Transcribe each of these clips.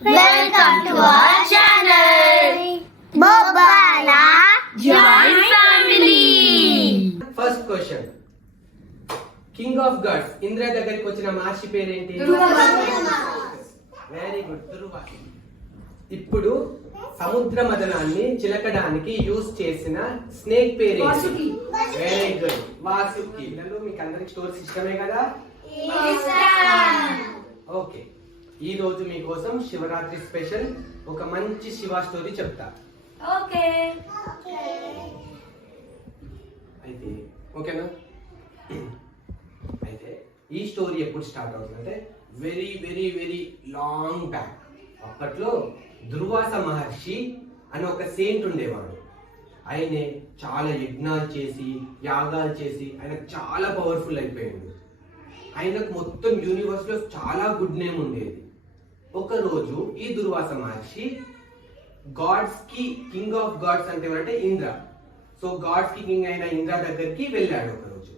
Welcome to our channel. Bobala Joint Family. First question king of gods Indra దగ్గరికి వచ్చిన మహర్షి పేరేంటి? Very good Dhruva. ఇప్పుడు సముద్ర మదనాన్ని చిలకడానికి యూజ్ చేసిన స్నేక్ పేరేంటి? Very good Vasuki. పిల్లలు మీకు అందరికి స్టోరీస్ ఇష్టమే కదా? ఓకే ఈ రోజు మీకోసం శివరాత్రి స్పెషల్ ఒక మంచి శివ స్టోరీ చెప్తా. Okay. అయితే ఓకేనా? అయితే ఈ స్టోరీ ఎప్పుడు స్టార్ట్ అవుతుందంటే very very very long back అప్పట్లో దుర్వాస మహర్షి అని ఒక సెయింట్ ఉండేవాడు. ఆయనే చాలా యజ్ఞాలు చేసి యాగాలు చేసి ఆయన చాలా పవర్ఫుల్ అయిపోయింది ఆయనకు మొత్తం యూనివర్స్లో చాలా గుడ్ నేమ్ ఉండేది. ఒక రోజు ఈ దుర్వాస మహర్షి గాడ్స్కి కింగ్ ఆఫ్ గాడ్స్ అంటే ఎవరంటే ఇంద్ర. సో గాడ్స్కి కింగ్ అయిన ఇంద్ర దగ్గరికి వెళ్ళాడు ఒకరోజు.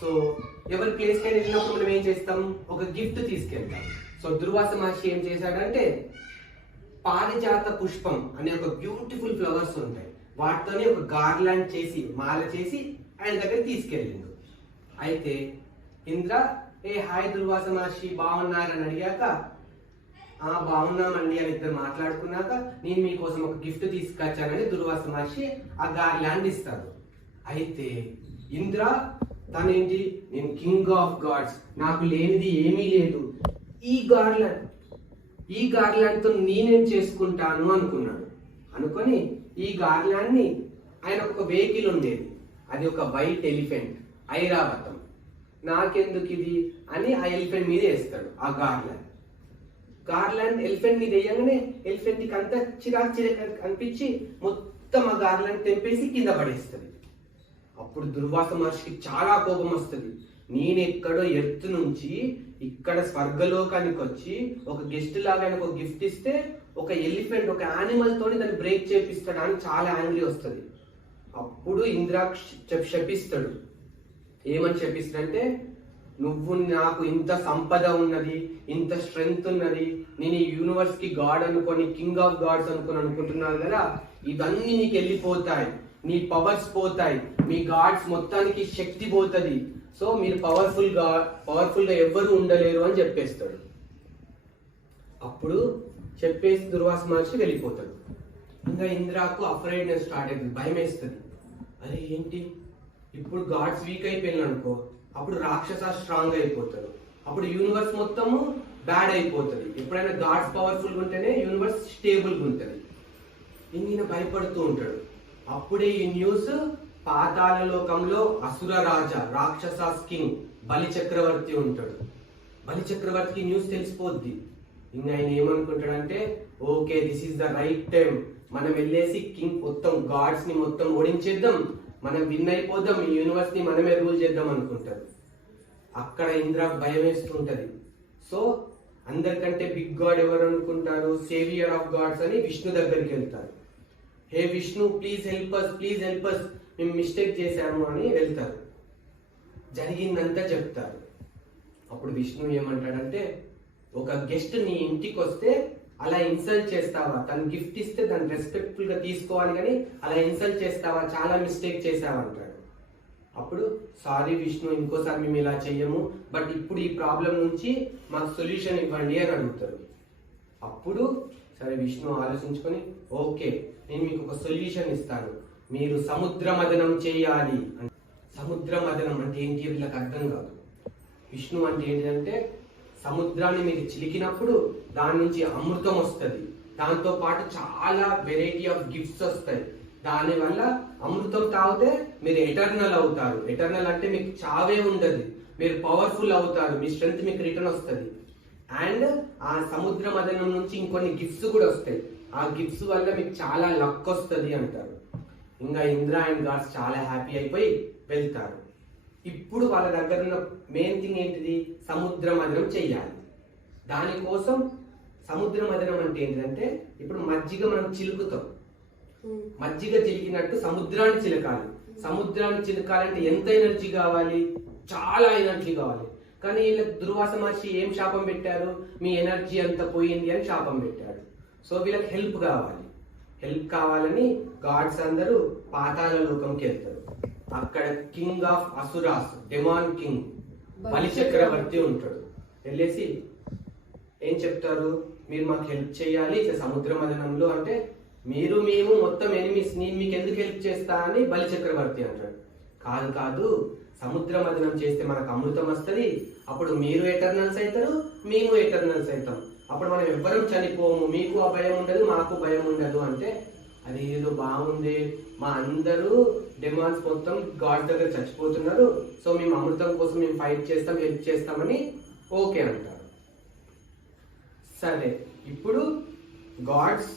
సో ఎవరి ప్లేస్ కైనా వెళ్ళినప్పుడు మనం ఏం చేస్తాం? ఒక గిఫ్ట్ తీసుకెళ్తాం. సో దుర్వాస మహర్షి ఏం చేశాడంటే పారిజాత పుష్పం అనే ఒక బ్యూటిఫుల్ ఫ్లవర్స్ ఉంటాయి. వాటితోనే ఒక గార్లాండ్ చేసి మాల చేసి ఆయన దగ్గర తీసుకెళ్ళిండు. అయితే ఇంద్ర ఏ హాయ్ దుర్వాస మహర్షి బాగున్నారని అడిగాక ఆ బాగున్నామండి అని ఇద్దరు మాట్లాడుకున్నాక నేను మీకోసం ఒక గిఫ్ట్ తీసుకొచ్చానని దుర్వాస మహర్షి ఆ గార్లాండ్ ఇస్తాడు. అయితే ఇంద్ర తనేంటి నేను కింగ్ ఆఫ్ గాడ్స్. నాకు లేనిది ఏమీ లేదు. ఈ గార్లాండ్ ఈ గార్లాండ్తో నేనేం చేసుకుంటాను అనుకున్నాడు. అనుకొని ఈ గార్లాండ్ని ఆయన ఒక వెహికల్ ఉండేది. అది ఒక వైట్ ఎలిఫెంట్ ఐరావతం. నాకెందుకు ఇది అని ఆ ఎలిఫెంట్ మీద వేస్తాడు ఆ గార్లాండ్ గార్లాండ్ ఎలిఫెంట్ మీద వేయగానే ఎలిఫెంట్కి అంతా చిరాకు చిరాకు అనిపించి మొత్తం ఆ గార్లాండ్ తెంపేసి కింద పడేస్తుంది. అప్పుడు దుర్వాస మహర్షికి చాలా కోపం వస్తుంది. నేను ఎక్కడో ఎర్త్ నుంచి ఇక్కడ స్వర్గలోకానికి వచ్చి ఒక గెస్ట్ లాగా ఒక గిఫ్ట్ ఇస్తే ఒక ఎలిఫెంట్ ఒక యానిమల్ తోని దాన్ని బ్రేక్ చేపిస్తాడు అని చాలా యాంగ్రీ వస్తుంది. అప్పుడు ఇంద్రాక్ష శపిస్తాడు ఏమని చెప్పిస్తాడంటే నువ్వు నాకు ఇంత సంపద ఉన్నది ఇంత స్ట్రెంగ్త్ ఉన్నది నేను ఈ యూనివర్స్కి గాడ్ అనుకొని కింగ్ ఆఫ్ గాడ్స్ అనుకొని అనుకుంటున్నాను కదా ఇవన్నీ నీకు వెళ్ళిపోతాయి. నీ పవర్స్ పోతాయి. మీ గాడ్స్ మొత్తానికి శక్తి పోతుంది. సో మీరు పవర్ఫుల్గా పవర్ఫుల్గా ఎవ్వరు ఉండలేరు అని చెప్పేస్తాడు. అప్పుడు చెప్పేసి దుర్వాస మహర్షి వెళ్ళిపోతాడు. ఇంకా ఇంద్రాకు అఫ్రైడ్నెస్ స్టార్ట్ అవుతుంది భయం వేస్తుంది అరే ఏంటి? ఇప్పుడు గాడ్స్ వీక్ అయిపోయినారు అనుకో అప్పుడు రాక్షస స్ట్రాంగ్ అయిపోతాడు. అప్పుడు యూనివర్స్ మొత్తము బ్యాడ్ అయిపోతుంది. ఎప్పుడైనా గాడ్స్ పవర్ఫుల్గా ఉంటేనే యూనివర్స్ స్టేబుల్గా ఉంటుంది. ఈయన భయపడుతూ ఉంటాడు. అప్పుడే ఈ న్యూస్ పాతాళ లోకంలో అసుర రాజా రాక్షస కింగ్ బలి చక్రవర్తి ఉంటాడు. బలి చక్రవర్తికి న్యూస్ తెలిసిపోద్ది. ఇంకా ఆయన ఏమనుకుంటాడంటే okay this is the right time మనం వెళ్ళేసి కింగ్ మొత్తం గాడ్స్ని మొత్తం ఓడించేద్దాం. మనం విన్ అయిపోద్దాం ఈ యూనివర్స్ని మనమే రూల్ చేద్దాం అనుకుంటుంది. అక్కడ ఇంద్ర భయం వేస్తుంటుంది. సో అందరికంటే బిగ్ గాడ్ ఎవరు అనుకుంటారు? సేవియర్ ఆఫ్ గాడ్స్ అని విష్ణు దగ్గరికి వెళ్తారు. Hey Vishnu please help us please help us మేము మిస్టేక్ చేశాము అని వెళ్తారు. జరిగిందంతా చెప్తారు. అప్పుడు విష్ణు ఏమంటాడంటే ఒక గెస్ట్ నీ ఇంటికి వస్తే అలా ఇన్సల్ట్ చేస్తావా? తను గిఫ్ట్ ఇస్తే దాన్ని రెస్పెక్ట్ఫుల్గా తీసుకోవాలి కానీ అలా ఇన్సల్ట్ చేస్తావా? చాలా మిస్టేక్ చేసావంటాడు అప్పుడు సారీ విష్ణు ఇంకోసారి మేము ఇలా చెయ్యము బట్ ఇప్పుడు ఈ ప్రాబ్లం నుంచి మాకు సొల్యూషన్ ఇవ్వండి అని అడుగుతారు అప్పుడు సరే విష్ణు ఆలోచించుకొని ఓకే నేను మీకు ఒక సొల్యూషన్ ఇస్తాను. మీరు సముద్ర మదనం చేయాలి. అని సముద్ర మదనం అంటే ఏంటి వీళ్ళకి అర్థం కాదు. విష్ణు అంటే ఏంటంటే సముద్రాన్ని మీరు చిలికినప్పుడు దాని నుంచి అమృతం వస్తుంది. దాంతో పాటు చాలా వెరైటీ ఆఫ్ గిఫ్ట్స్ వస్తాయి. దాని వల్ల అమృతం తాగితే మీరు ఎటర్నల్ అవుతారు. ఎటర్నల్ అంటే మీకు చావే ఉండదు. మీరు పవర్ఫుల్ అవుతారు. మీ స్ట్రెంగ్త్ మీకు రిటర్న్ వస్తుంది. అండ్ ఆ సముద్ర మదనం నుంచి ఇంకొన్ని గిఫ్ట్స్ కూడా వస్తాయి. ఆ గిఫ్ట్స్ వల్ల మీకు చాలా లక్ వస్తుంది అంటారు. ఇంకా ఇంద్ర అండ్ గాడ్స్ చాలా హ్యాపీ అయిపోయి వెళ్తారు. ఇప్పుడు వాళ్ళ దగ్గర ఉన్న మెయిన్ థింగ్ ఏంటిది? సముద్ర మదనం చెయ్యాలి. దానికోసం సముద్ర మదనం అంటే ఏంటంటే ఇప్పుడు మజ్జిగ మనం చిలుకుతాం. మజ్జిగ చిలికినట్టు సముద్రాన్ని చిలకాలి. సముద్రాన్ని చిలకాలంటే ఎంత ఎనర్జీ కావాలి? చాలా ఎనర్జీ కావాలి. కానీ వీళ్ళకి దుర్వాస మహర్షి ఏం శాపం పెట్టారు? మీ ఎనర్జీ అంతా పోయింది అని శాపం పెట్టాడు. సో వీళ్ళకి హెల్ప్ కావాలి. హెల్ప్ కావాలని గాడ్స్ అందరూ పాతాళ లోకంకి వెళ్తారు. అక్కడ king of asuras demon king Bali చక్రవర్తి ఉంటాడు. వెళ్ళేసి ఏం చెప్తారు? మీరు మాకు హెల్ప్ చేయాలి ఇట్లా సముద్ర మదనంలో అంటే మీరు మేము మొత్తం ఎనిమిస్ నేను మీకు ఎందుకు హెల్ప్ చేస్తా అని బలి చక్రవర్తి అంటాడు. కాదు కాదు. సముద్ర మదనం చేస్తే మనకు అమృతం వస్తుంది. అప్పుడు మీరు ఎటర్నల్స్ అవుతారు మేము ఎటర్నల్స్ అవుతాం. అప్పుడు మనం ఎవ్వరం చనిపోము. మీకు ఆ భయం ఉండదు మాకు భయం ఉండదు అంటే అది ఏదో బాగుంది. మా అందరూ డిమాండ్స్ మొత్తం గాడ్ దగ్గర చచ్చిపోతున్నారు. సో మేము అమృతం కోసం మేము ఫైట్ చేస్తాం హెల్ప్ చేస్తామని ఓకే అంట సరే ఇప్పుడు గాడ్స్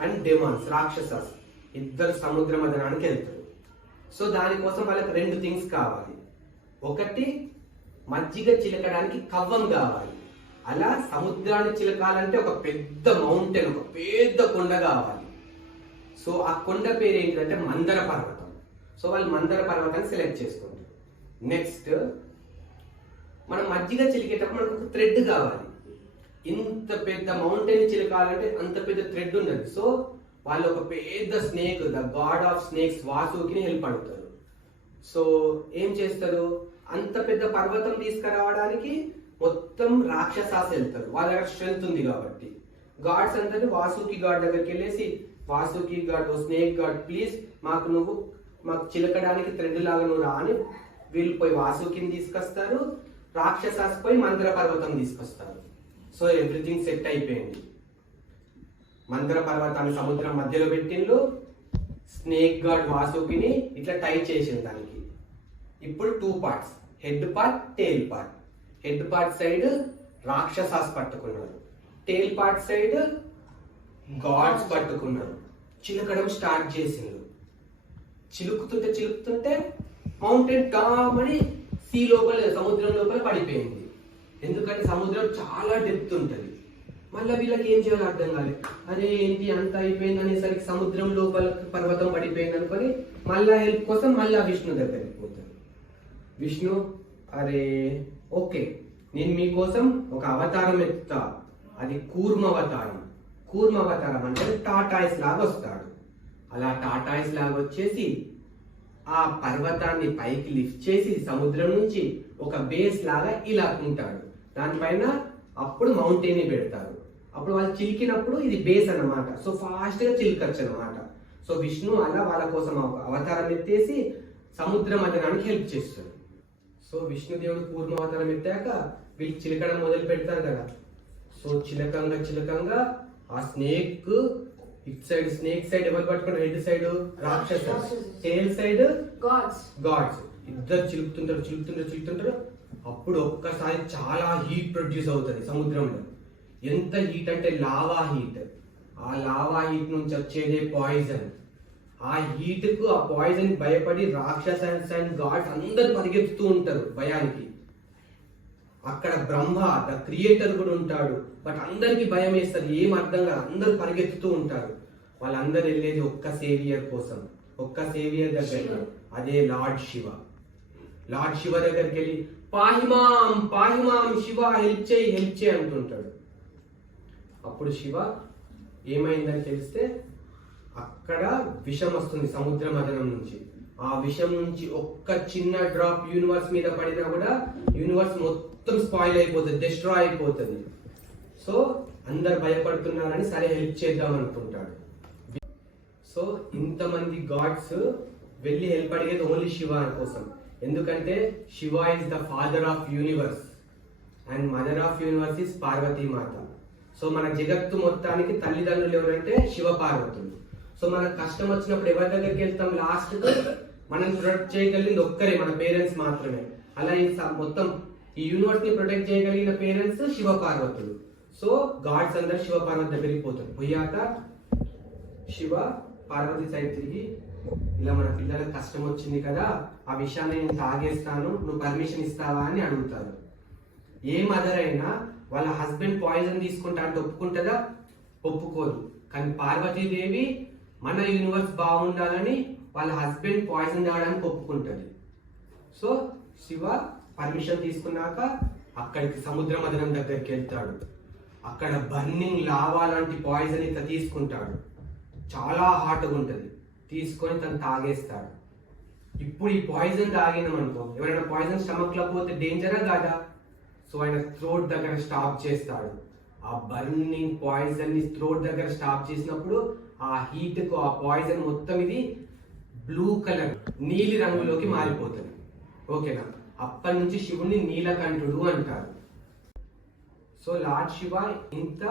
అండ్ డెమాన్స్ రాక్షసస్ ఇద్దరు సముద్ర మదనానికి వెళ్తారు. సో దానికోసం వాళ్ళకి రెండు థింగ్స్ కావాలి. ఒకటి మజ్జిగ చిలకడానికి కవ్వం కావాలి. అలా సముద్రాన్ని చిలకాలంటే ఒక పెద్ద మౌంటైన్ ఒక పెద్ద కొండ కావాలి. సో ఆ కొండ పేరు ఏంటంటే మందర పర్వతం. సో వాళ్ళు మందర పర్వతాన్ని సెలెక్ట్ చేసుకుంటారు. నెక్స్ట్ మనం మజ్జిగ చిలికేటప్పుడు మనకు ఒక థ్రెడ్ కావాలి. ఇంత పెద్ద మౌంటైన్ చిలకాలంటే అంత పెద్ద థ్రెడ్ ఉన్నది సో వాళ్ళు ఒక పెద్ద snake the god of snakes వాసుకిని help అడుగుతారు. సో ఏం చేస్తారు? అంత పెద్ద పర్వతం తీసుకురావడానికి మొత్తం రాక్షసాస్ వెళ్తారు. వాళ్ళ దగ్గర స్ట్రెంత్ ఉంది కాబట్టి. గాడ్స్ అందరూ వాసుకి గాడ్ దగ్గరికి వెళ్ళేసి Vasuki god O snake god please మాకు నువ్వు మాకు చిలకడానికి థ్రెడ్ లాగా నువ్వు రా అని వీళ్ళు పోయి వాసుకిని తీసుకొస్తారు. రాక్షసాస్ పోయి మందర పర్వతం తీసుకొస్తారు. సో ఎవ్రీథింగ్ సెట్ అయిపోయింది. మందర పర్వతాన్ని సముద్రం మధ్యలో పెట్టిండ్రు. స్నేక్ గాడ్ వాసుకిని ఇట్లా టై చేసింది దానికి. ఇప్పుడు two parts head part tail part head part side rakshasas పట్టుకున్నారు. టెయిల్ పార్ట్ సైడ్ గాడ్స్ పట్టుకున్నారు. చిలకడం స్టార్ట్ చేసిండ్రు చిలుకుతుంటే చిలుకుతుంటే మౌంటైన్ టామ్ అని సీ లోపల సముద్రం లోపల పడిపోయింది. ఎందుకంటే సముద్రం చాలా డెప్త్ ఉంటుంది. మళ్ళీ వీళ్ళకి ఏం చేయాలో అర్థం కాలేదు. అరే ఏంటి అంత అయిపోయింది అనేసరికి సముద్రం లోపల పర్వతం పడిపోయింది అనుకొని మళ్ళా హెల్ప్ కోసం మళ్ళా విష్ణు దగ్గరికి పోతారు. విష్ణు అరే ఓకే నేను మీకోసం ఒక అవతారం ఎత్తుతా. అది కూర్మ అవతారం. కూర్మ అవతారం అంటే టాటాయిస్ లాగా వస్తాడు. అలా టాటాయిస్ లాగా వచ్చేసి ఆ పర్వతాన్ని పైకి లిఫ్ట్ చేసి సముద్రం నుంచి ఒక బేస్ లాగా ఇలా ఉంటాడు. దానిపైన అప్పుడు మౌంటైన్ పెడతారు. అప్పుడు వాళ్ళు చిలికినప్పుడు ఇది బేస్ అన్నమాట. సో ఫాస్ట్గా చిలికచ్చు అన్నమాట సో విష్ణు అలా వాళ్ళ కోసం అవతారం ఎత్తేసి సముద్ర మదనానికి హెల్ప్ చేస్తాడు సో విష్ణుదేవుడు పూర్ణ అవతారం ఎత్తాక వీళ్ళు చిలకడం మొదలు పెడతారు కదా. సో చిలకంగా చిలకంగా ఆ snake it side snake side ఎవరు పట్టుకుంటారు? Head side rakshasa. Tail side gods gods ఇద్దరు చిలుపుతుంటారు చిలుపుతుంటారు చిలుపుతుంటారు అప్పుడు ఒక్కసారి చాలా హీట్ ప్రొడ్యూస్ అవుతుంది సముద్రంలో. ఎంత హీట్ అంటే లావా హీట్ ఆ లావా హీట్ నుంచి వచ్చేదే పాయిజన్ ఆ హీట్కు ఆ పాయిజన్ భయపడి రాక్షసన్స్ అండ్ గాడ్స్ అందరు పరిగెత్తుతూ ఉంటారు భయానికి. అక్కడ బ్రహ్మ ద క్రియేటర్ కూడా ఉంటాడు. బట్ అందరికి భయం వేస్తుంది ఏం అర్థం కాదు. అందరు పరిగెత్తుతూ ఉంటారు. వాళ్ళందరూ వెళ్ళేది ఒక్క సేవియర్ కోసం. ఒక్క సేవియర్ దగ్గర అదే లార్డ్ శివ. లార్డ్ శివ దగ్గరికి వెళ్ళి పాహిమాం పాహిమాం శివ హెల్ప్ చేయి హెల్ప్ చేయి అంటుంటాడు. అప్పుడు శివ ఏమైందని తెలిస్తే అక్కడ విషం వస్తుంది సముద్ర మదనం నుంచి. ఆ విషం నుంచి ఒక్క చిన్న డ్రాప్ యూనివర్స్ మీద పడినా కూడా యూనివర్స్ మొత్తం స్పాయిల్ అయిపోతుంది డిస్ట్రాయ్ అయిపోతుంది. సో అందరు భయపడుతున్నారని సరే హెల్ప్ చేద్దాం అనుకుంటాడు. సో ఇంతమంది గాడ్స్ వెళ్ళి హెల్ప్ అడిగేది ఓన్లీ శివ కోసం. ఎందుకంటే Shiva is the father of universe and mother of universe is Parvati Mata so మన జగత్తు మొత్తానికి తల్లిదండ్రులు ఎవరంటే శివ పార్వతులు. సో మనకు కష్టం వచ్చినప్పుడు ఎవరి దగ్గరికి వెళ్తాం? లాస్ట్ మనం ప్రొటెక్ట్ చేయగలిగింది ఒక్కరే మన పేరెంట్స్ మాత్రమే. అలా ఈ స- మొత్తం ఈ యూనివర్స్ని ప్రొటెక్ట్ చేయగలిగిన పేరెంట్స్ శివ పార్వతులు. సో గాడ్స్ అందరు శివ పార్వతి దగ్గరికి పోతారు. పోయాక శివ పార్వతి సైడ్ తిరిగి ఇలా మన పిల్లలకు కష్టం వచ్చింది కదా ఆ విషయాన్ని నేను తాగేస్తాను నువ్వు పర్మిషన్ ఇస్తావా అని అడుగుతారు. ఏ మదర్ అయినా వాళ్ళ హస్బెండ్ పాయిజన్ తీసుకుంటా అంటే ఒప్పుకుంటుందా? ఒప్పుకోదు. కానీ పార్వతీదేవి మన యూనివర్స్ బాగుండాలని వాళ్ళ హస్బెండ్ పాయిజన్ తాగడానికి ఒప్పుకుంటుంది. సో శివ పర్మిషన్ తీసుకున్నాక అక్కడికి సముద్ర మదనం దగ్గరికి వెళ్తాడు. అక్కడ బర్నింగ్ లావా లాంటి పాయిజన్ ఇట్లా తీసుకుంటాడు. చాలా హాట్గా ఉంటుంది. తీసుకొని తను తాగేస్తాడు. ఇప్పుడు ఈ పాయిజన్ తాగినాం అనుకో ఎవరైనా పాయిజన్ స్టమక్లో పోతే డేంజరా కాదా? సో ఆయన థ్రోట్ దగ్గర స్టాప్ చేస్తాడు. ఆ బర్నింగ్ పాయిజన్ని థ్రోట్ దగ్గర స్టాప్ చేసినప్పుడు ఆ హీట్కు ఆ పాయిజన్ మొత్తం ఇది బ్లూ కలర్ నీలి రంగులోకి మారిపోతుంది. ఓకేనా? అప్పటి నుంచి శివుణ్ణి నీలకంఠుడు అంటారు. సో లార్డ్ శివ ఇంత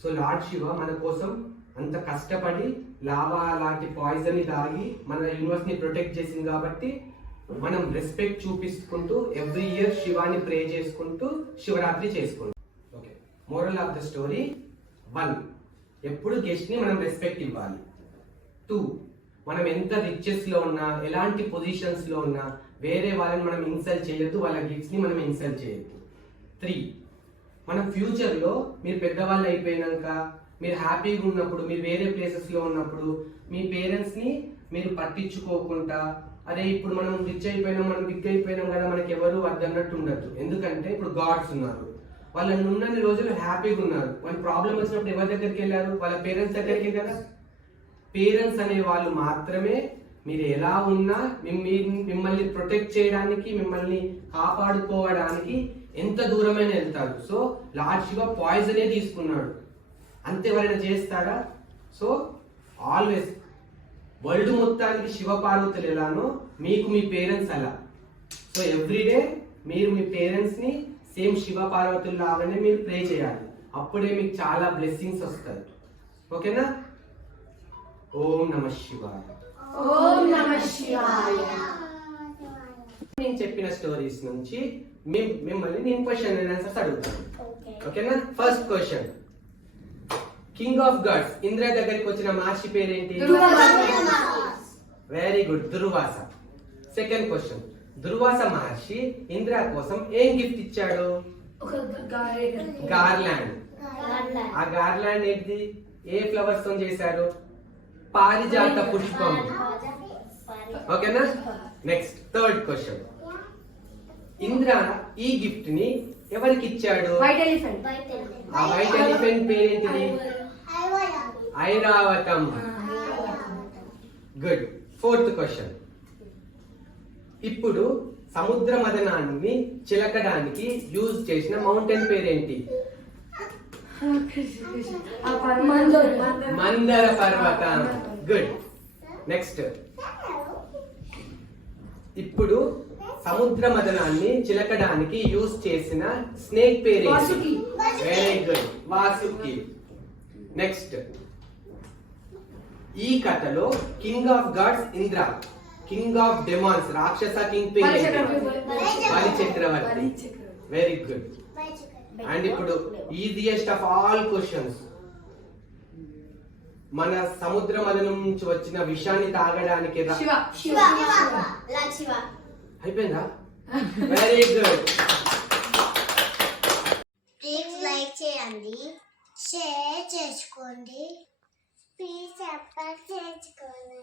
సో లార్డ్ శివ మన కోసం అంత కష్టపడి లావా లాంటి పాయిజన్ తాగి మన యూనివర్స్ని ప్రొటెక్ట్ చేసింది కాబట్టి మనం రెస్పెక్ట్ చూపిస్తుంటూ ఎవ్రీ ఇయర్ శివాని ప్రే చేసుకుంటూ శివరాత్రి చేసుకుంటాం. Okay moral of the story one ఎప్పుడు గెస్ట్ని మనం రెస్పెక్ట్ ఇవ్వాలి. టూ మనం ఎంత రిచెస్లో ఉన్నా ఎలాంటి పొజిషన్స్లో ఉన్నా వేరే వాళ్ళని మనం ఇన్సల్ట్ చేయొద్దు వాళ్ళ గిఫ్ట్స్ని మనం ఇన్సల్ట్ చేయొద్దు. త్రీ మన ఫ్యూచర్లో మీరు పెద్దవాళ్ళు అయిపోయినాక మీరు హ్యాపీగా ఉన్నప్పుడు మీరు వేరే ప్లేసెస్లో ఉన్నప్పుడు మీ పేరెంట్స్ని మీరు పట్టించుకోకుండా అదే ఇప్పుడు మనం రిచ్ అయిపోయినాం మనం బిగ్ అయిపోయినాం కదా మనకి ఎవరు వద్దన్నట్టు ఉండద్దు. ఎందుకంటే ఇప్పుడు గాడ్స్ ఉన్నారు. వాళ్ళ ఉన్నన్ని రోజులు హ్యాపీగా ఉన్నారు. వాళ్ళ ప్రాబ్లం వచ్చినప్పుడు ఎవరి దగ్గరికి వెళ్ళారు? వాళ్ళ పేరెంట్స్ దగ్గరికి కదా పేరెంట్స్ అనే వాళ్ళు మాత్రమే మీరు ఎలా ఉన్నా మిమ్మల్ని ప్రొటెక్ట్ చేయడానికి మిమ్మల్ని కాపాడుకోవడానికి ఎంత దూరమైన వెళ్తారు. సో లార్డ్ పాయిజనే తీసుకున్నాడు. అంతే ఎవరైనా చేస్తారా సో ఆల్వేస్ వరల్డ్ మొత్తానికి శివ పార్వతులు ఎలానో మీకు మీ పేరెంట్స్ అలా. సో ఎవ్రీడే మీరు మీ పేరెంట్స్ని సేమ్ శివ పార్వతులు లాగానే మీరు ప్రే చేయాలి. అప్పుడే మీకు చాలా బ్లెస్సింగ్స్ వస్తాయి. ఓకేనా? ఓం నమ శివాయ. ఓం నమ శివాయ. నేను చెప్పిన స్టోరీస్ నుంచి మిమ్- మిమ్మల్ని నేను క్వశ్చన్ ఆన్సర్స్ అడుగుతాను. ఓకేనా? First question king of gods Indra దగ్గరికి వచ్చిన మహర్షి పేరేంటి? Very good Durvasa second question Durvasa Maharshi Indra కోసం ఏం గిఫ్ట్ ఇచ్చాడు? గార్లాండ్. ఆ గార్లాండ్ ఏంటి? ఏ ఫ్లవర్స్తో చేశారు పారిజాత పుష్పం. ఓకేనా? నెక్స్ట్ థర్డ్ క్వశ్చన్ ఇంద్ర ఈ గిఫ్ట్ని ఎవరికి ఇచ్చాడు? వైట్ ఎలిఫెంట్ ఆ వైట్ ఎలిఫెంట్ పేరేంటిది? ఐరావతం. గుడ్ ఫోర్త్ క్వశ్చన్ ఇప్పుడు సముద్ర మదనాన్ని చిలకడానికి యూజ్ చేసిన మౌంటైన్ పేరేంటి? మందర పర్వతం. గుడ్ నెక్స్ట్ ఇప్పుడు సముద్ర మదనాన్ని చిలకడానికి యూజ్ చేసిన స్నేక్ పేరేంటి. Very good Vasuki. నెక్స్ట్ ఈ కథలో king of gods Indra king of demons రాక్షస కింగ్ పేరు Bali Chakravarthi. Very good and ఇప్పుడు ఈజియెస్ట్ ఆఫ్ ఆల్ క్వశ్చన్స్ మన సముద్ర మదనం నుంచి వచ్చిన విషాన్ని తాగడానికి అయిపోయిందా? వెరీ గుడ్ ప్లీజ్ లైక్ చేయండి. షేర్ చేసుకోండి. ప్లీజ్ సబ్స్క్రైబ్ చేసుకోండి